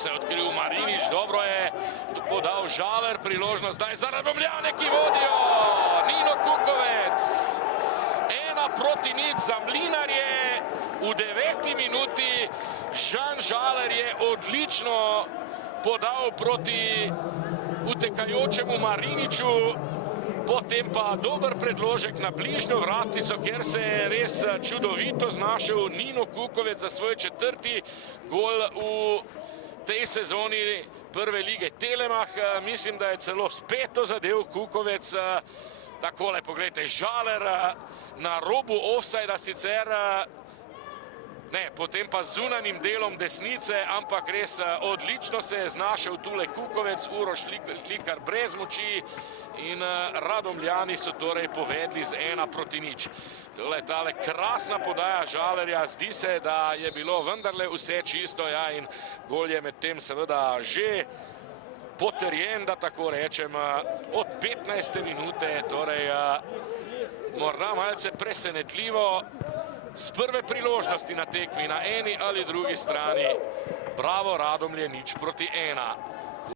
se je odkril Marinič, dobro je podal Žaler, priložnost zdaj za Radomljane, ki vodijo. Nino Kukovec, 1:0 za Mlinarje v 9. minuti. Žan Žaler je odlično podal proti utekajočemu Mariniču, potem pa dober predložek na bližnjo vratnico, kjer se je res čudovito znašel Nino Kukovec za svoj 4. gol v tej sezoni prve lige Telemach. Mislim, da je celo speto zadev Kukovec. Takole, pogledajte, Žaler na robu ofsajda sicer, ne, potem pa z zunanjim delom desnice, ampak res odlično se je znašel tule Kukovec, Uroš Likar brez moči in Radomljani so torej povedli z 1:0. Tole tale krasna podaja Žalerja, zdi se, da je bilo vendarle vse čisto, ja, in gol je med tem seveda že potrjen, da tako rečem, od 15. minute, torej morda malce presenetljivo. Z prve priložnosti na tekmi na eni ali drugi strani. Bravo Radomlje, 0:1.